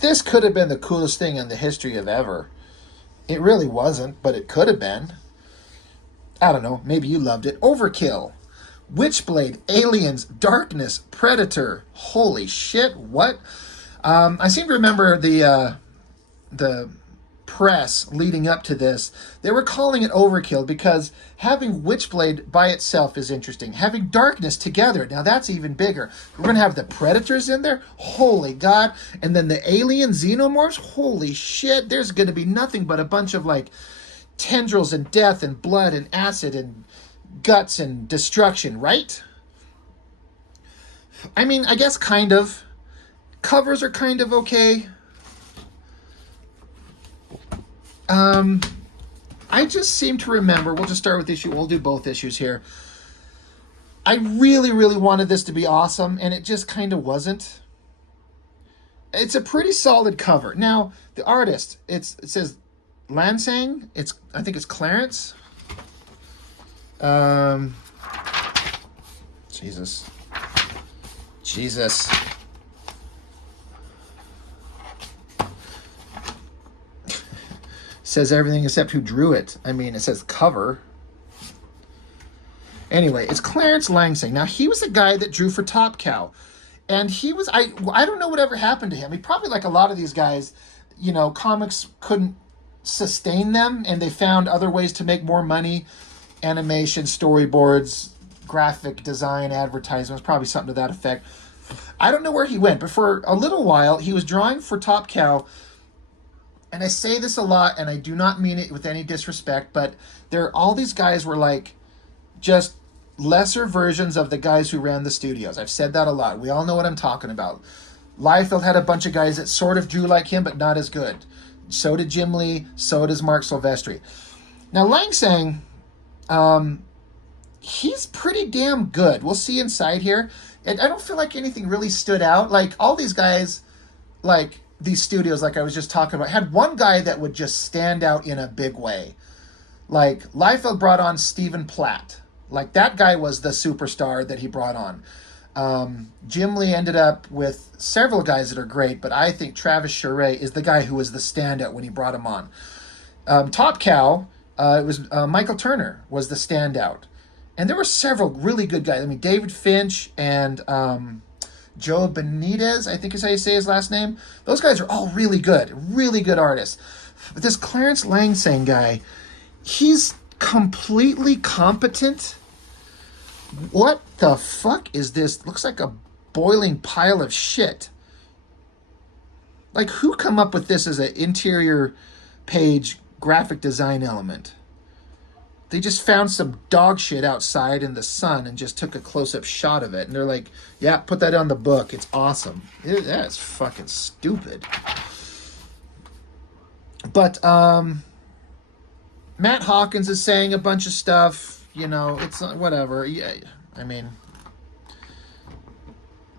This could have been the coolest thing in the history of ever. It really wasn't, but it could have been. I don't know. Maybe you loved it. Overkill. Witchblade. Aliens. Darkness. Predator. Holy shit. What? I seem to remember the press leading up to this. They were calling it Overkill because having Witchblade by itself is interesting. Having Darkness together, now that's even bigger. We're going to have the Predators in there. Holy God. And then the alien xenomorphs. Holy shit. There's going to be nothing but a bunch of like tendrils and death and blood and acid and guts and destruction, right? I mean, I guess kind of. Covers are kind of okay. I just seem to remember, we'll just start with issue, we'll do both issues here. I really, really wanted this to be awesome, and it just kind of wasn't. It's a pretty solid cover. Now, the artist, it says Lansing. I think it's Clarence. Jesus. Says everything except who drew it. I mean, it says cover. Anyway, it's Clarence Lansing. Now, he was the guy that drew for Top Cow. And he was, I don't know whatever happened to him. He probably, like a lot of these guys, you know, comics couldn't sustain them, and they found other ways to make more money. Animation, storyboards, graphic design, advertisements, probably something to that effect. I don't know where he went, but for a little while, he was drawing for Top Cow. And I say this a lot, and I do not mean it with any disrespect, but all these guys were like just lesser versions of the guys who ran the studios. I've said that a lot. We all know what I'm talking about. Liefeld had a bunch of guys that sort of drew like him, but not as good. So did Jim Lee. So does Mark Silvestri. Now, Langsang, he's pretty damn good. We'll see inside here. And I don't feel like anything really stood out. Like, all these guys, like these studios, like I was just talking about, had one guy that would just stand out in a big way. Like, Liefeld brought on Stephen Platt. Like, that guy was the superstar that he brought on. Jim Lee ended up with several guys that are great, but I think Travis Charest is the guy who was the standout when he brought him on. Top Cow, it was Michael Turner was the standout. And there were several really good guys. I mean, David Finch and Joe Benitez, I think is how you say his last name. Those guys are all really good artists. But this Clarence Langsang guy, he's completely competent. What the fuck is this? Looks like a boiling pile of shit. Like, who come up with this as an interior page graphic design element? They just found some dog shit outside in the sun and just took a close-up shot of it. And they're like, yeah, put that on the book. It's awesome. That's fucking stupid. But Matt Hawkins is saying a bunch of stuff. You know, it's whatever. Yeah, I mean,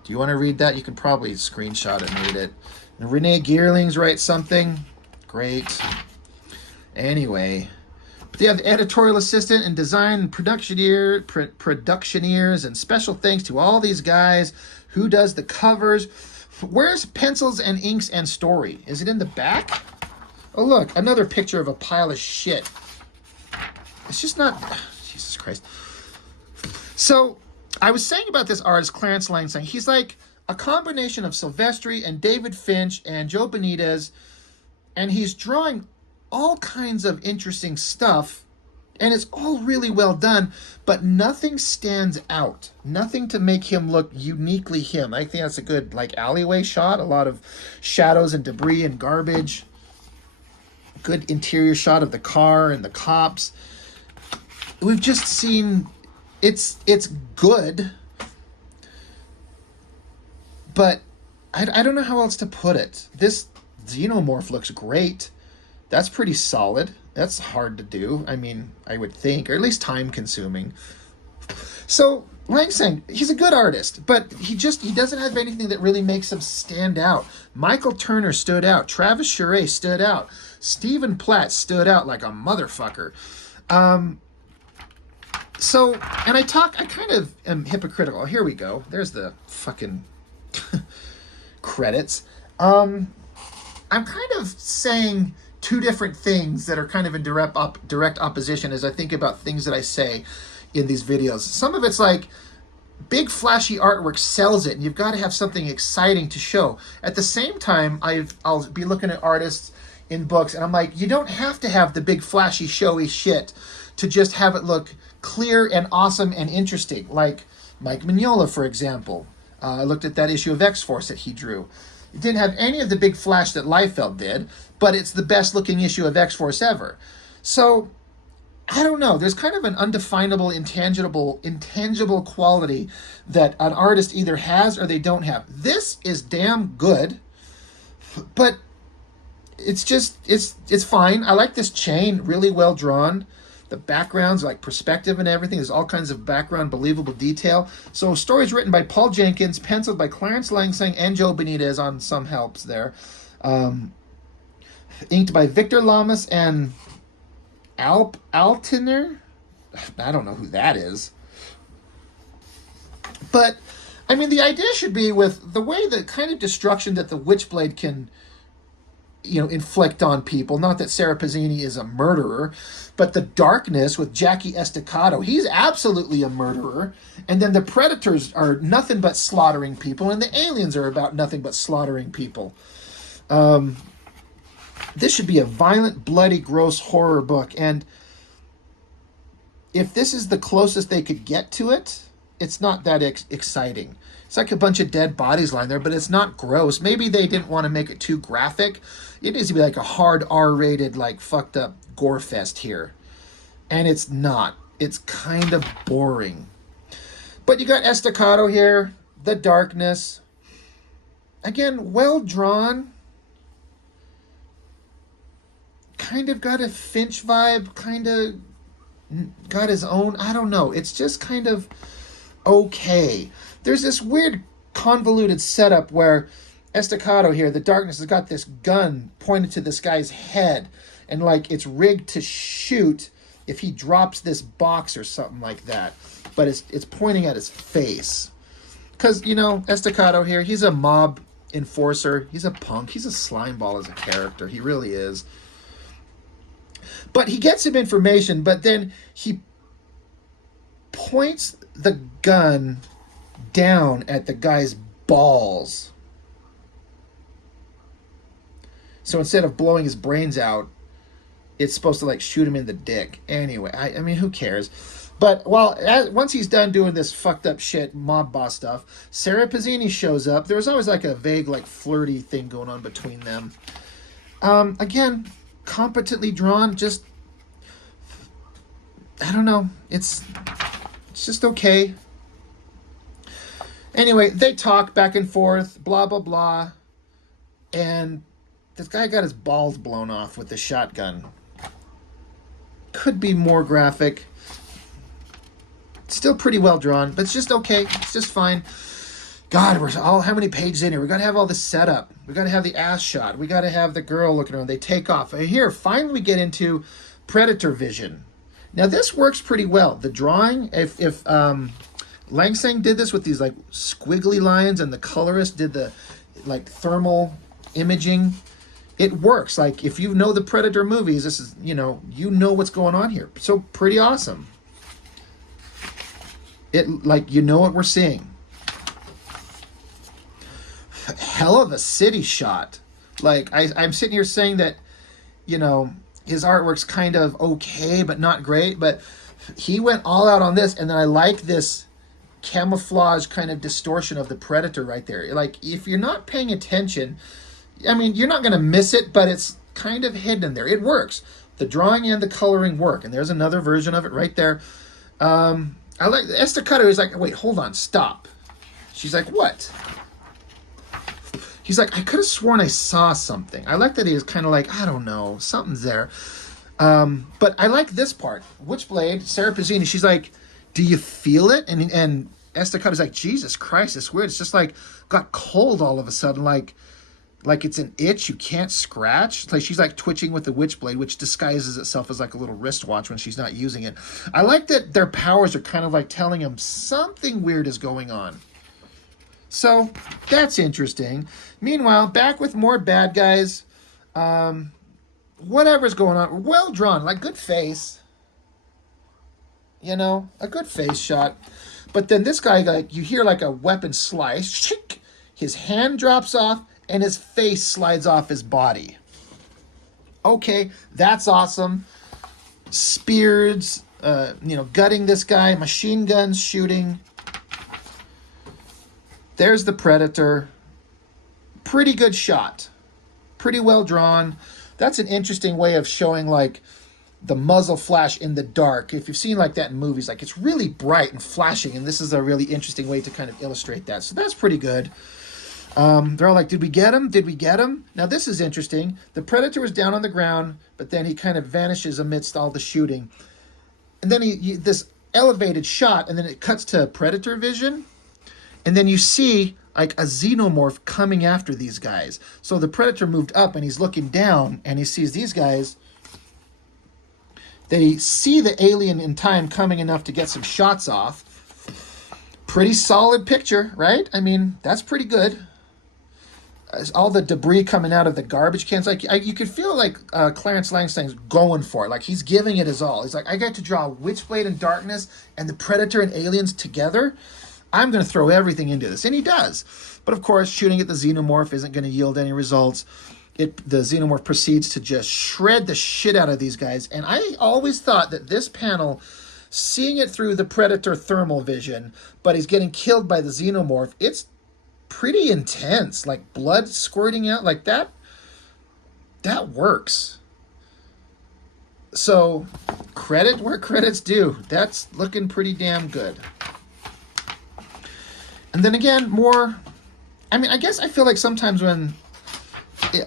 do you want to read that? You can probably screenshot it and read it. And Renee Geerlings writes something. Great. Anyway, they have the editorial assistant and design and productioneers, and special thanks to all these guys. Who does the covers? Where's pencils and inks and story? Is it in the back? Oh, look, another picture of a pile of shit. It's just not... Jesus Christ. So, I was saying about this artist, Clarence Langsang, he's like a combination of Silvestri and David Finch and Joe Benitez, and he's drawing all kinds of interesting stuff, and it's all really well done, but nothing stands out. Nothing to make him look uniquely him. I think that's a good, like, alleyway shot. A lot of shadows and debris and garbage. Good interior shot of the car and the cops. We've just seen, it's good, but I don't know how else to put it. This xenomorph looks great. That's pretty solid. That's hard to do. I mean, I would think, or at least time consuming. So Langsang, he's a good artist, but he doesn't have anything that really makes him stand out. Michael Turner stood out. Travis Charest stood out. Stephen Platt stood out like a motherfucker. So, and I kind of am hypocritical. Here we go. There's the fucking credits. I'm kind of saying two different things that are kind of in direct opposition as I think about things that I say in these videos. Some of it's like big flashy artwork sells it, and you've got to have something exciting to show. At the same time, I'll be looking at artists in books, and I'm like, you don't have to have the big flashy showy shit to just have it look clear and awesome and interesting. Like Mike Mignola, for example. I looked at that issue of X-Force that he drew. It didn't have any of the big flash that Liefeld did, but it's the best looking issue of X-Force ever. So, I don't know. There's kind of an undefinable, intangible quality that an artist either has or they don't have. This is damn good, but it's fine. I like this chain, really well drawn. The backgrounds, like perspective and everything. There's all kinds of background, believable detail. So stories written by Paul Jenkins, penciled by Clarence Langsang and Joe Benitez on some helps there. Inked by Victor Lamas and Altiner. I don't know who that is. But, I mean, the idea should be with the way the kind of destruction that the Witchblade can, inflict on people. Not that Sarah Pazzini is a murderer, but the darkness with Jackie Estacado. He's absolutely a murderer. And then the predators are nothing but slaughtering people, and the aliens are about nothing but slaughtering people. This should be a violent, bloody, gross horror book. And if this is the closest they could get to it, it's not that exciting. It's like a bunch of dead bodies lying there, but it's not gross. Maybe they didn't want to make it too graphic. It needs to be like a hard R-rated, like fucked up gore fest here. And it's not. It's kind of boring. But you got Estacado here, the darkness. Again, well drawn. Kind of got a Finch vibe, kind of got his own, I don't know. It's just kind of okay. There's this weird convoluted setup where Estacado here, the darkness, has got this gun pointed to this guy's head, and like it's rigged to shoot if he drops this box or something like that. But it's pointing at his face. Because, Estacado here, he's a mob enforcer. He's a punk. He's a slimeball as a character. He really is. But he gets some information, but then he points the gun down at the guy's balls. So instead of blowing his brains out, it's supposed to like shoot him in the dick. Anyway, I mean, who cares? But once he's done doing this fucked up shit, mob boss stuff, Sarah Pazzini shows up. There was always like a vague, like flirty thing going on between them. Again, competently drawn, just, I don't know. It's just okay. Anyway, they talk back and forth, blah, blah, blah. And this guy got his balls blown off with the shotgun. Could be more graphic. Still pretty well drawn, but it's just okay. It's just fine. God, how many pages in here? We got to have all this setup. We got to have the ass shot. We got to have the girl looking around. They take off. Here, finally we get into predator vision. Now, this works pretty well. The drawing, if Langsang did this with these like squiggly lines, and the colorist did the like thermal imaging, it works. Like if you know the Predator movies, this is, you know what's going on here. So pretty awesome. It, like, what we're seeing. Hell of a city shot. Like I'm sitting here saying that, his artwork's kind of okay, but not great. But he went all out on this, and then I like this camouflage kind of distortion of the Predator right there. Like, if you're not paying attention, I mean, you're not going to miss it, but it's kind of hidden in there. It works. The drawing and the coloring work, and there's another version of it right there. I like Estacado is like, wait, hold on, stop. She's like, what? He's like, I could have sworn I saw something. I like that he was kind of like, I don't know, something's there. But I like this part. Witchblade, Sarah Pazzini, she's like, do you feel it? And Estacado's like, Jesus Christ, it's weird. It's just like got cold all of a sudden, like it's an itch you can't scratch. Like she's like twitching with the Witchblade, which disguises itself as like a little wristwatch when she's not using it. I like that their powers are kind of like telling him something weird is going on. So that's interesting. Meanwhile, back with more bad guys. Whatever's going on, well drawn, like good face. You know, a good face shot. But then this guy, like, you hear like a weapon slice. His hand drops off, and his face slides off his body. Okay, that's awesome. Spears, gutting this guy, machine guns shooting. There's the Predator. Pretty good shot. Pretty well drawn. That's an interesting way of showing, like, the muzzle flash in the dark. If you've seen like that in movies, like it's really bright and flashing, and this is a really interesting way to kind of illustrate that. So that's pretty good. They're all like, did we get him? Did we get him? Now this is interesting. The Predator was down on the ground, but then he kind of vanishes amidst all the shooting. And then he this elevated shot, and then it cuts to Predator vision. And then you see like a xenomorph coming after these guys. So the Predator moved up, and he's looking down, and he sees these guys. They see the alien in time coming enough to get some shots off. Pretty solid picture, right? I mean, that's pretty good. All the debris coming out of the garbage cans. Like, you could feel like Clarence Langstein's going for it. Like, he's giving it his all. He's like, I got to draw Witchblade and Darkness and the Predator and aliens together. I'm going to throw everything into this. And he does. But, of course, shooting at the xenomorph isn't going to yield any results. The xenomorph proceeds to just shred the shit out of these guys. And I always thought that this panel, seeing it through the Predator thermal vision, but he's getting killed by the xenomorph, it's pretty intense. Like blood squirting out like that. That works. So credit where credit's due. That's looking pretty damn good. And then again, more... I mean, I guess I feel like sometimes when...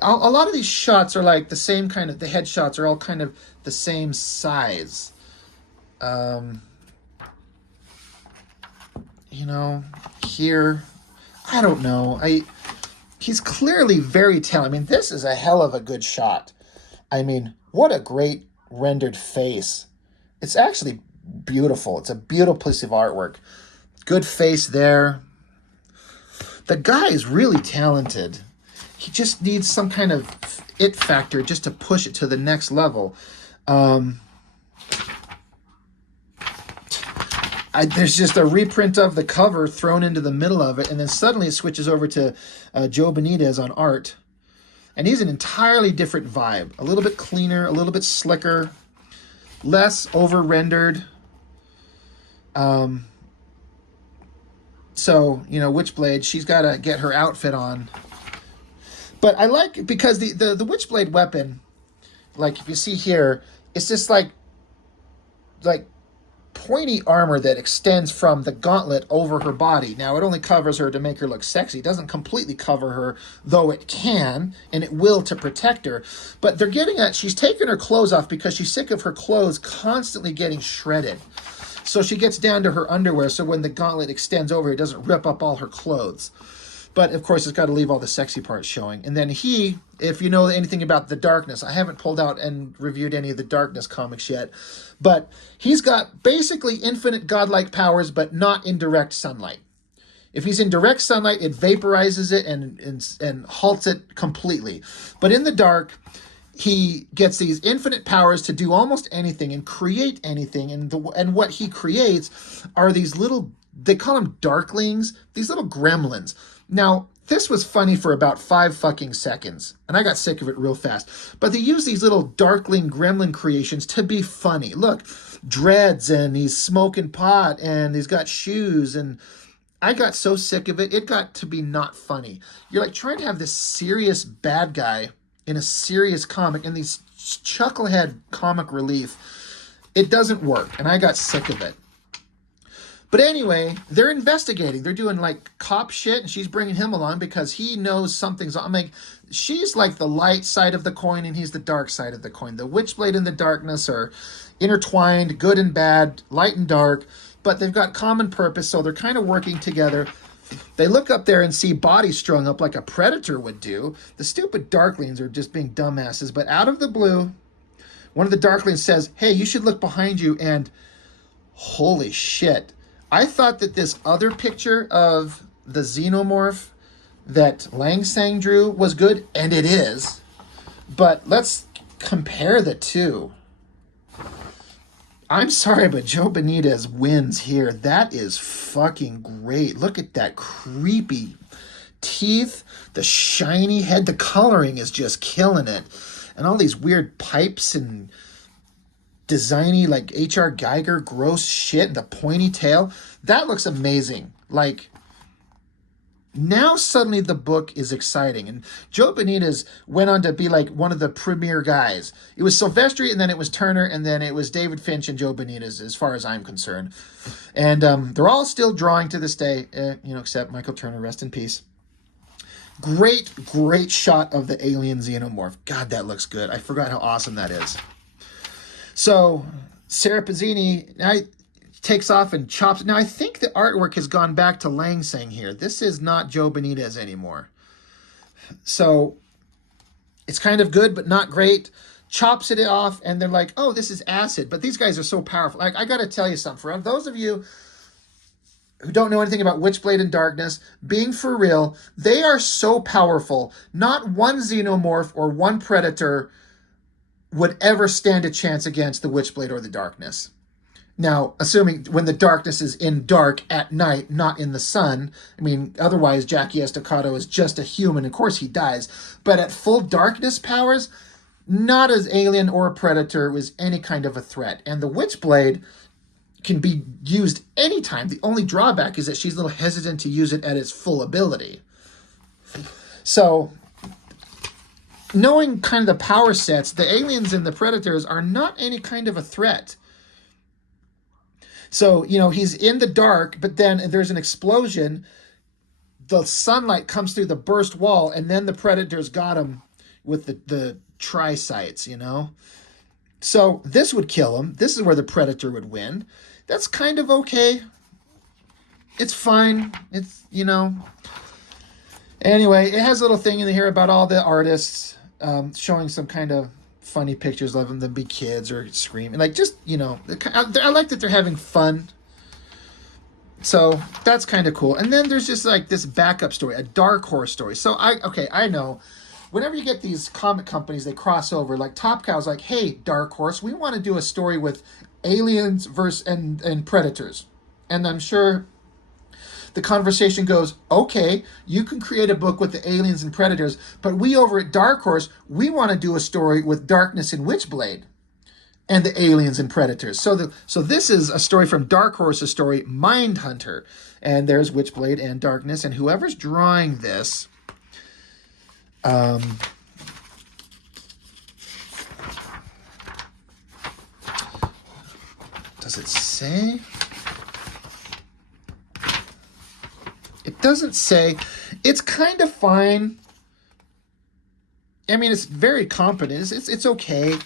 a lot of these shots are like the same kind of... The headshots are all kind of the same size. Here... I don't know. He's clearly very talented. I mean, this is a hell of a good shot. I mean, what a great rendered face. It's actually beautiful. It's a beautiful piece of artwork. Good face there. The guy is really talented. He just needs some kind of it factor just to push it to the next level. There's just a reprint of the cover thrown into the middle of it, and then suddenly it switches over to Joe Benitez on art. And he's an entirely different vibe. A little bit cleaner, a little bit slicker, less over-rendered. So, Witchblade, she's got to get her outfit on. But I like, because the Witchblade weapon, like if you see here, it's just like pointy armor that extends from the gauntlet over her body. Now, it only covers her to make her look sexy. It doesn't completely cover her, though it can, and it will to protect her. But they're getting at, she's taking her clothes off because she's sick of her clothes constantly getting shredded. So she gets down to her underwear, so when the gauntlet extends over, it doesn't rip up all her clothes. But, of course, it's got to leave all the sexy parts showing. And then he, if you know anything about the Darkness, I haven't pulled out and reviewed any of the Darkness comics yet, but he's got basically infinite godlike powers, but not in direct sunlight. If he's in direct sunlight, it vaporizes it and halts it completely. But in the dark, he gets these infinite powers to do almost anything and create anything. And what he creates are these little, they call them darklings, these little gremlins. Now, this was funny for about 5 fucking seconds, and I got sick of it real fast. But they use these little darkling gremlin creations to be funny. Look, dreads, and he's smoking pot, and he's got shoes, and I got so sick of it, it got to be not funny. You're like trying to have this serious bad guy in a serious comic, and these chucklehead comic relief. It doesn't work, and I got sick of it. But anyway, they're investigating. They're doing like cop shit, and she's bringing him along because he knows something's on. Like, she's like the light side of the coin, and he's the dark side of the coin. The Witchblade and the Darkness are intertwined, good and bad, light and dark, but they've got common purpose, so they're kind of working together. They look up there and see bodies strung up like a predator would do. The stupid Darklings are just being dumbasses, but out of the blue, one of the Darklings says, hey, you should look behind you, and holy shit. I thought that this other picture of the xenomorph that Lang Sang drew was good, and it is. But let's compare the two. I'm sorry, but Joe Benitez wins here. That is fucking great. Look at that creepy teeth, the shiny head. The coloring is just killing it. And all these weird pipes and designy, like H.R. Geiger, gross shit, and the pointy tail. That looks amazing. Like, now suddenly the book is exciting. And Joe Benitez went on to be like one of the premier guys. It was Silvestri, and then it was Turner, and then it was David Finch and Joe Benitez, as far as I'm concerned. And they're all still drawing to this day, except Michael Turner, rest in peace. Great, great shot of the alien xenomorph. God, that looks good. I forgot how awesome that is. So Sarah Pazzini takes off and chops. Now, I think the artwork has gone back to Langsang here. This is not Joe Benitez anymore. So it's kind of good, but not great. Chops it off, and they're like, oh, this is acid. But these guys are so powerful. Like, I got to tell you something. For those of you who don't know anything about Witchblade and Darkness, being for real, they are so powerful. Not one xenomorph or one predator would ever stand a chance against the Witchblade or the Darkness. Now, assuming when the Darkness is in dark at night, not in the sun. I mean, otherwise Jackie Estacado is just a human. Of course he dies. But at full darkness powers, not as alien or a predator was any kind of a threat. And the Witchblade can be used anytime. The only drawback is that she's a little hesitant to use it at its full ability. So, knowing kind of the power sets, the aliens and the predators are not any kind of a threat. So, he's in the dark, but then there's an explosion. The sunlight comes through the burst wall, and then the predators got him with the tri-sights, So this would kill him. This is where the predator would win. That's kind of okay. It's fine. It's, Anyway, it has a little thing in here about all the artists showing some kind of funny pictures of them be kids or screaming. Like, just, I like that they're having fun. So that's kind of cool. And then there's just like this backup story, a Dark Horse story. So I know. Whenever you get these comic companies, they cross over. Like Top Cow's like, hey, Dark Horse, we want to do a story with aliens versus and predators. And I'm sure the conversation goes, okay, you can create a book with the aliens and predators, but we over at Dark Horse, we want to do a story with Darkness and Witchblade and the aliens and predators. So this is a story from Dark Horse's story, Mindhunter. And there's Witchblade and Darkness, and whoever's drawing this... does it say? It doesn't say. It's kind of fine. I mean, it's very competent. It's okay.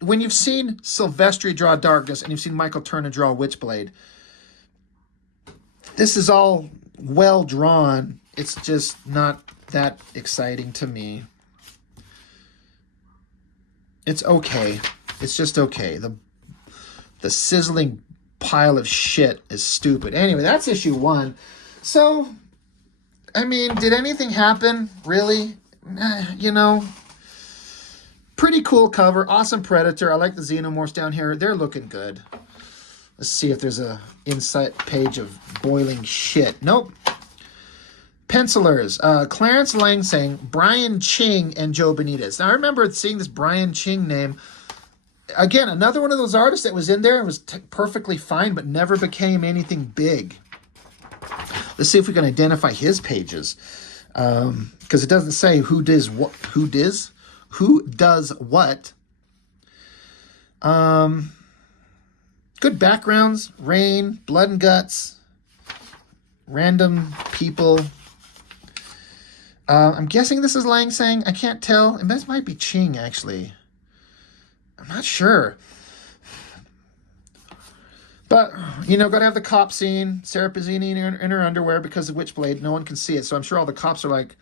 When you've seen Silvestri draw Darkness and you've seen Michael Turner draw Witchblade, this is all well drawn. It's just not that exciting to me. It's okay. It's just okay. The sizzling pile of shit is stupid. Anyway, that's issue 1. So, I mean, did anything happen? Really? Pretty cool cover. Awesome Predator. I like the Xenomorphs down here. They're looking good. Let's see if there's a insight page of boiling shit. Nope. Pencilers, Clarence Langsang, Brian Ching, and Joe Benitez. Now, I remember seeing this Brian Ching name. Again, another one of those artists that was in there and was perfectly fine, but never became anything big. Let's see if we can identify his pages. Because it doesn't say who does what. Good backgrounds, rain, blood and guts, random people. I'm guessing this is Langsang. I can't tell. And this might be Ching, actually. I'm not sure. But, gotta have the cop scene. Sarah Pazzini in her underwear because of Witchblade. No one can see it. So I'm sure all the cops are like,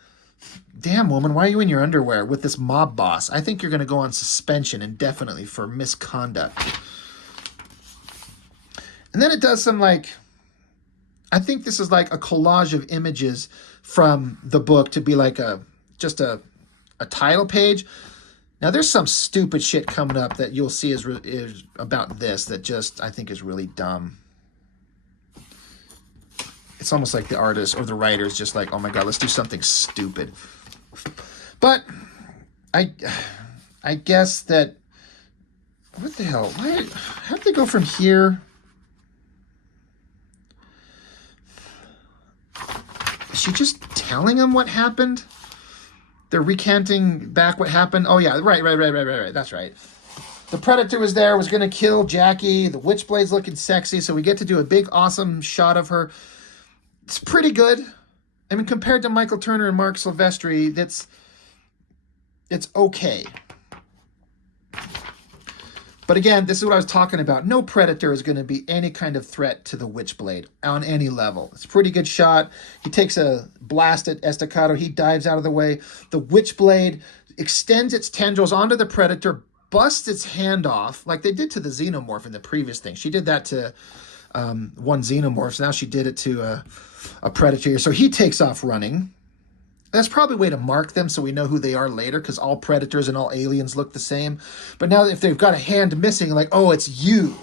damn, woman, why are you in your underwear with this mob boss? I think you're going to go on suspension indefinitely for misconduct. And then it does some, I think this is like a collage of images from the book to be like just a a title page. Now, there's some stupid shit coming up that you'll see is about this that just, I think, is really dumb. It's almost like the artist or the writer is just like, oh my God, let's do something stupid. But I guess that, what the hell? How did they go from here? Is she just telling him what happened? They're recanting back what happened. Oh yeah, right. That's right. The Predator was there, was going to kill Jackie. The Witchblade's looking sexy, so we get to do a big, awesome shot of her. It's pretty good. I mean, compared to Michael Turner and Mark Silvestri, it's okay. But again, this is what I was talking about. No Predator is going to be any kind of threat to the Witchblade on any level. It's a pretty good shot. He takes a blast at Estacado. He dives out of the way. The Witchblade extends its tendrils onto the Predator, busts its hand off, like they did to the Xenomorph in the previous thing. She did that to one Xenomorph, so now she did it to a Predator. So he takes off running. That's probably a way to mark them so we know who they are later, because all Predators and all aliens look the same. But now if they've got a hand missing, like, oh, it's you.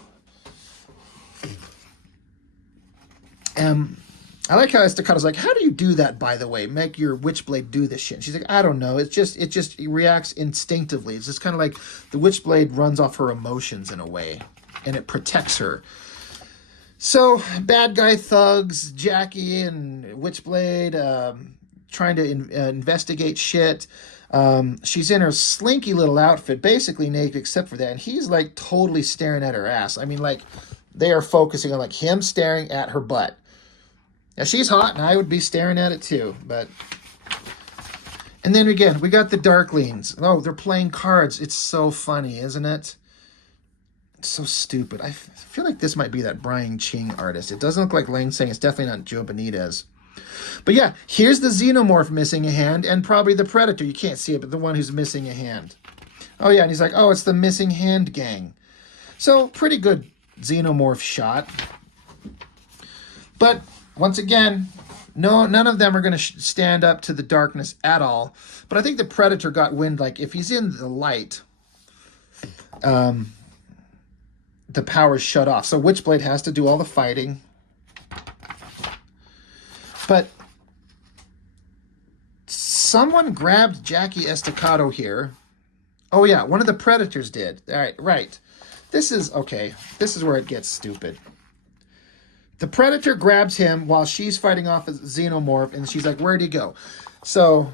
I like how Estacato's like, how do you do that, by the way? Make your Witchblade do this shit. And she's like, I don't know. It just reacts instinctively. It's just kind of like the Witchblade runs off her emotions in a way, and it protects her. So, bad guy thugs, Jackie and Witchblade, trying to investigate shit. She's in her slinky little outfit, basically naked except for that. And he's like totally staring at her ass. I mean, like, they are focusing on like him staring at her butt. Now, she's hot, and I would be staring at it too, but... And then again, we got the Darklings. Oh, they're playing cards. It's so funny, isn't it? It's so stupid. I feel like this might be that Brian Ching artist. It doesn't look like Lang Sang. It's definitely not Joe Benitez. But yeah, here's the Xenomorph missing a hand, and probably the Predator. You can't see it, but the one who's missing a hand. Oh yeah, and he's like, oh, it's the missing hand gang. So, pretty good Xenomorph shot. But... once again, none of them are going to stand up to the darkness at all. But I think the Predator got wind, like, if he's in the light, the power's shut off. So Witchblade has to do all the fighting. But someone grabbed Jackie Estacado here. Oh, yeah, one of the Predators did. All right, right. This is, okay, this is where it gets stupid. The Predator grabs him while she's fighting off a Xenomorph, and she's like, where'd he go? So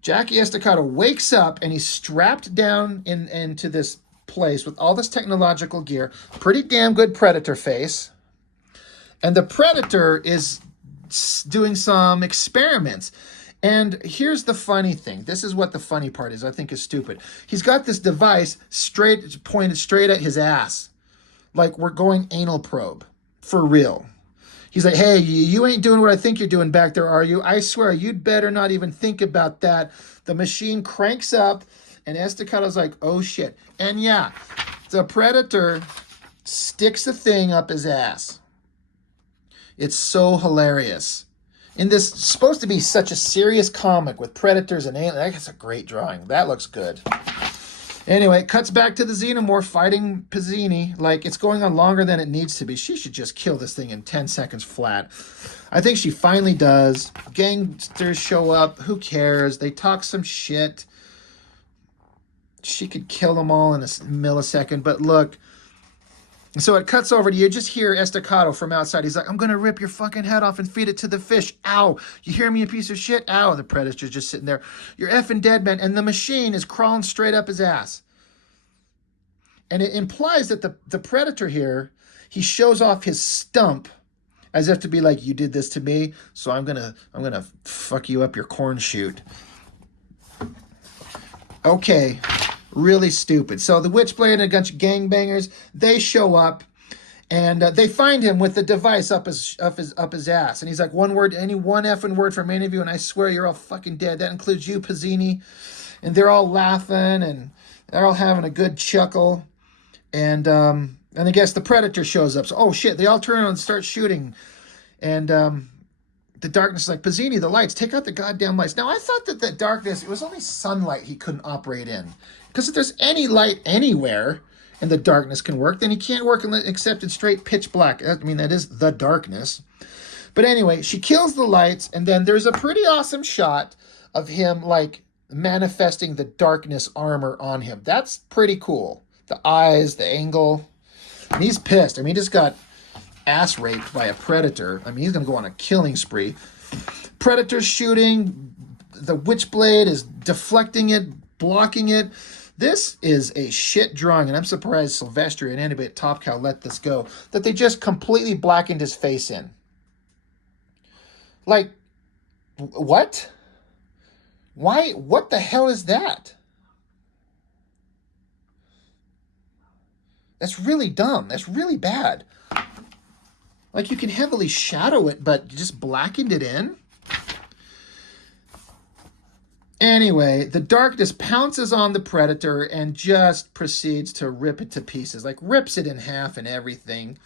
Jackie Estacado wakes up, and he's strapped down into this place with all this technological gear. Pretty damn good Predator face. And the Predator is doing some experiments. And here's the funny thing. This is what the funny part is, I think is stupid. He's got this device pointed straight at his ass. Like we're going anal probe. For real. He's like, hey, you ain't doing what I think you're doing back there, are you? I swear, you'd better not even think about that. The machine cranks up, and Estacado's like, oh, shit. And yeah, the Predator sticks the thing up his ass. It's so hilarious. In this, supposed to be such a serious comic with Predators and aliens, that's a great drawing. That looks good. Anyway, it cuts back to the Xenomorph fighting Pizzini. Like, it's going on longer than it needs to be. She should just kill this thing in 10 seconds flat. I think she finally does. Gangsters show up. Who cares? They talk some shit. She could kill them all in a millisecond. But look. So it cuts over to you. Just hear Estacado from outside. He's like, I'm going to rip your fucking head off and feed it to the fish. Ow. You hear me, you piece of shit? Ow. The Predator's just sitting there. You're effing dead, man. And the machine is crawling straight up his ass. And it implies that the Predator here, he shows off his stump as if to be like, you did this to me, so I'm gonna fuck you up your corn shoot. Okay. Really stupid. So the Witchblade and a bunch of gangbangers, they show up, and they find him with the device up his ass. And he's like, one effing word from any of you, and I swear you're all fucking dead. That includes you, Pizzini. And they're all laughing, and they're all having a good chuckle. And I guess the Predator shows up. So, oh shit, they all turn around and start shooting. And the darkness is like, Pizzini, the lights, take out the goddamn lights. Now, I thought that the darkness, it was only sunlight he couldn't operate in. Because if there's any light anywhere and the darkness can work, then he can't work except in straight pitch black. I mean, that is the darkness. But anyway, she kills the lights, and then there's a pretty awesome shot of him, like, manifesting the darkness armor on him. That's pretty cool. The eyes, the angle. And he's pissed. I mean, he just got ass raped by a predator. I mean, he's going to go on a killing spree. Predator's shooting. The witchblade is deflecting it, blocking it. This is a shit drawing, and I'm surprised Silvestri and anybody at Top Cow let this go, that they just completely blackened his face in. Like, what? Why? What the hell is that? That's really dumb. That's really bad. Like, you can heavily shadow it, but you just blackened it in? Anyway, the darkness pounces on the predator and just proceeds to rip it to pieces. Like, rips it in half and everything.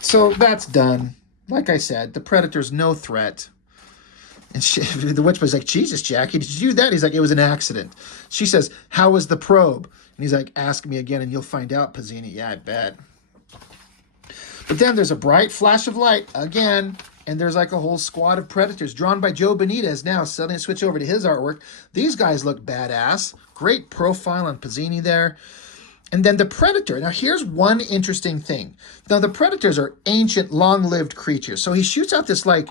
So that's done. Like I said, the predator's no threat. And the witch was like, Jesus, Jackie, did you do that? He's like, it was an accident. She says, how was the probe? And he's like, ask me again and you'll find out, Pizzini. Yeah, I bet. But then there's a bright flash of light again, and there's like a whole squad of predators drawn by Joe Benitez. Now, suddenly switch over to his artwork. These guys look badass. Great profile on Pizzini there. And then the predator. Now, here's one interesting thing. Now, the predators are ancient, long-lived creatures. So he shoots out this, like,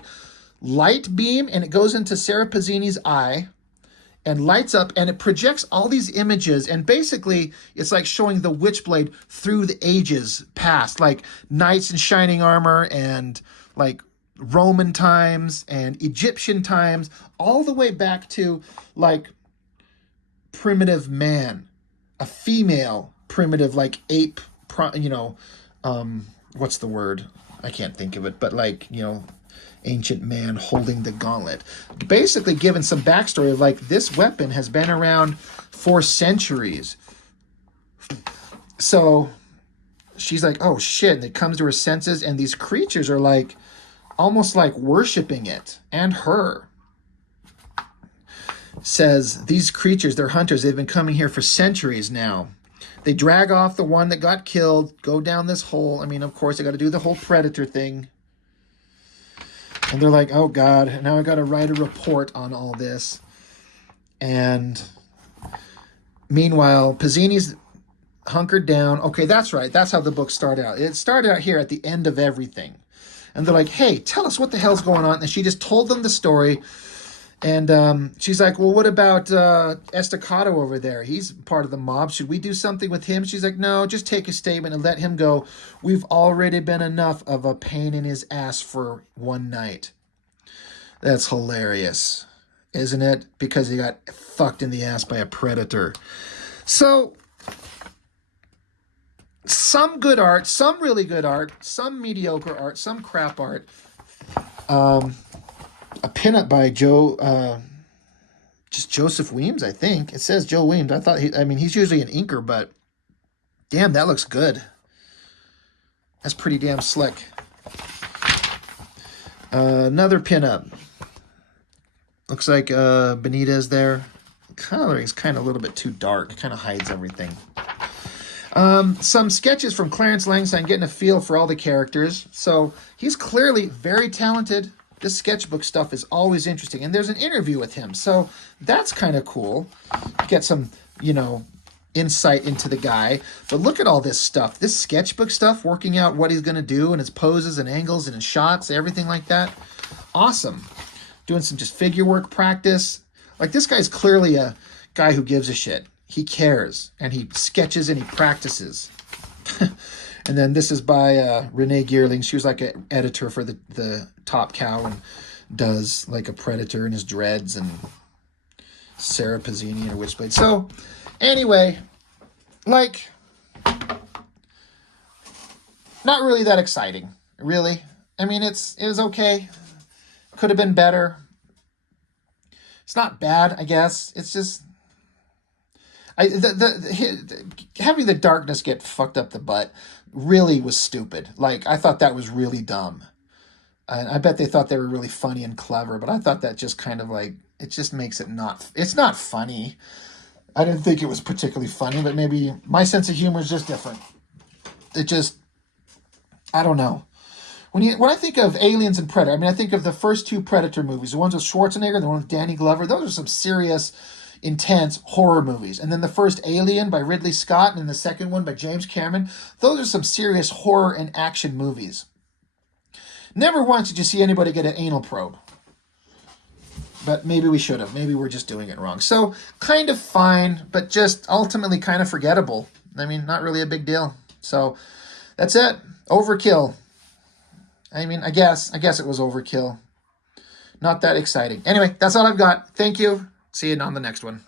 light beam, and it goes into Sarah Pizzini's eye and lights up, and it projects all these images, and basically it's like showing the witchblade through the ages past, like knights in shining armor and like Roman times and Egyptian times, all the way back to like primitive man, a female primitive, like ape, what's the word? I can't think of it, but like, ancient man holding the gauntlet. Basically given some backstory of like, this weapon has been around for centuries. So she's like, oh shit. And it comes to her senses, and these creatures are like, almost like worshiping it and her. Says these creatures, they're hunters. They've been coming here for centuries now. They drag off the one that got killed, go down this hole. I mean, of course, they got to do the whole predator thing. And they're like, oh, God, now I got to write a report on all this. And meanwhile, Pizzini's hunkered down. Okay, that's right. That's how the book started out. It started out here at the end of everything. And they're like, hey, tell us what the hell's going on. And she just told them the story. And she's like, well, what about Estacado over there? He's part of the mob. Should we do something with him? She's like, no, just take a statement and let him go. We've already been enough of a pain in his ass for one night. That's hilarious, isn't it? Because he got fucked in the ass by a predator. So, some good art, some really good art, some mediocre art, some crap art. A pinup by just Joseph Weems, I think. It says Joe Weems. I thought he's usually an inker, but damn, that looks good. That's pretty damn slick. Another pinup. Looks like Benitez there. Coloring's kind of a little bit too dark. Kind of hides everything. Some sketches from Clarence Langstein, getting a feel for all the characters. So he's clearly very talented. This sketchbook stuff is always interesting. And there's an interview with him. So that's kind of cool. Get some, insight into the guy. But look at all this stuff. This sketchbook stuff, working out what he's going to do and his poses and angles and his shots, everything like that. Awesome. Doing some just figure work practice. Like, this guy's clearly a guy who gives a shit. He cares. And he sketches and he practices. And then this is by Renee Geerling. She was like an editor for the Top Cow and does like a predator and his dreads, and Sarah Pizzini and her witchblade. So anyway, like, not really that exciting, really. I mean, it was okay. Could have been better. It's not bad, I guess. It's just having the darkness get fucked up the butt. really was stupid. Like, I thought that was really dumb. And I bet they thought they were really funny and clever, but I thought that just kind of like, it just makes it not, it's not funny. I didn't think it was particularly funny, but maybe my sense of humor is just different. It just, I don't know. When I think of Aliens and Predator, I mean, I think of the first two Predator movies, the ones with Schwarzenegger, the one with Danny Glover. Those are some serious, intense horror movies. And then the first Alien by Ridley Scott and then the second one by James Cameron. Those are some serious horror and action movies. Never once did you see anybody get an anal probe. But maybe we should have. Maybe we're just doing it wrong. So, kind of fine, but just ultimately kind of forgettable. I mean, not really a big deal. So, that's it. Overkill. I mean, I guess it was overkill. Not that exciting. Anyway, that's all I've got. Thank you. See you on the next one.